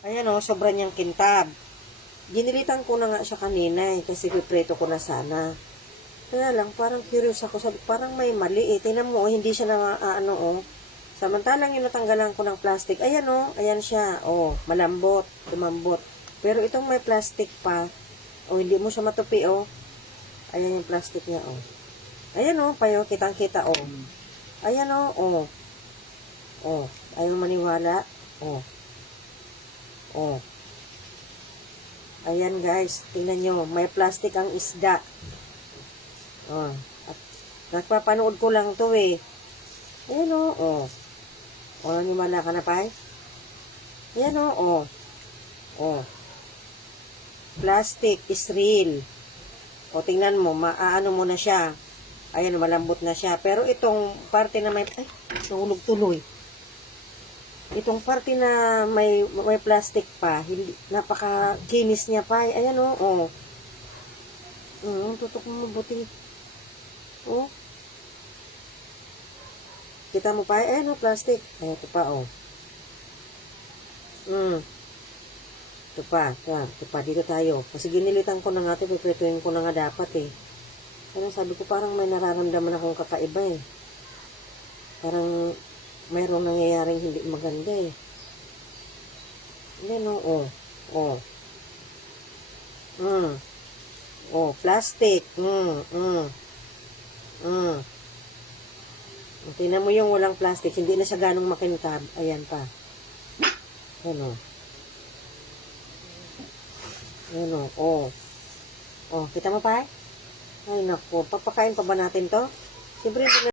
Ayan o, sobra niyang kintab. Ginilitan ko na nga siya kanina kasi piprito ko na sana. Kaya lang, parang curious ako. Sabi, parang may mali eh. Tingnan mo, hindi siya na Samantalang yung natanggalan ko ng plastic. Ayan o, ayan siya. O, malambot, tumambot. Pero itong may plastic pa, hindi mo siya matupi o. Ayan yung plastic niya o. Ayan o, payo, kitang-kita o. Ayan o. Ayaw maniwala. Ayan guys, tingnan nyo, may plastic ang isda. At nagpapanood ko lang to eh. Ayan o. Naniwala ka na pa eh? Ayan o. Plastic is real. Tingnan mo, maaano mo na siya. Ayan, malambot na siya. Pero itong parte na may... Ay, nahulog tuloy. Itong parte na may plastic pa, hindi, napaka-kinis niya pa. Ayan o. Tutok mo mabuti. Kita mo pa? Ayan o, plastic. Ayan, ito pa o. Ito pa. Dito tayo. Kasi ginilitan ko na nga ito, piprituin ko na nga dapat eh. Kaya sabi ko, parang may nararamdaman akong kakaiba eh. Parang mayroong nangyayaring hindi maganda eh. Ayan o. Plastic. Tingnan mo yung walang plastic. Hindi na siya ganong makintab. Ayan pa. Ayan o. Kita mo pa? Ay, naku. Papakain pa ba natin to? Siyempre,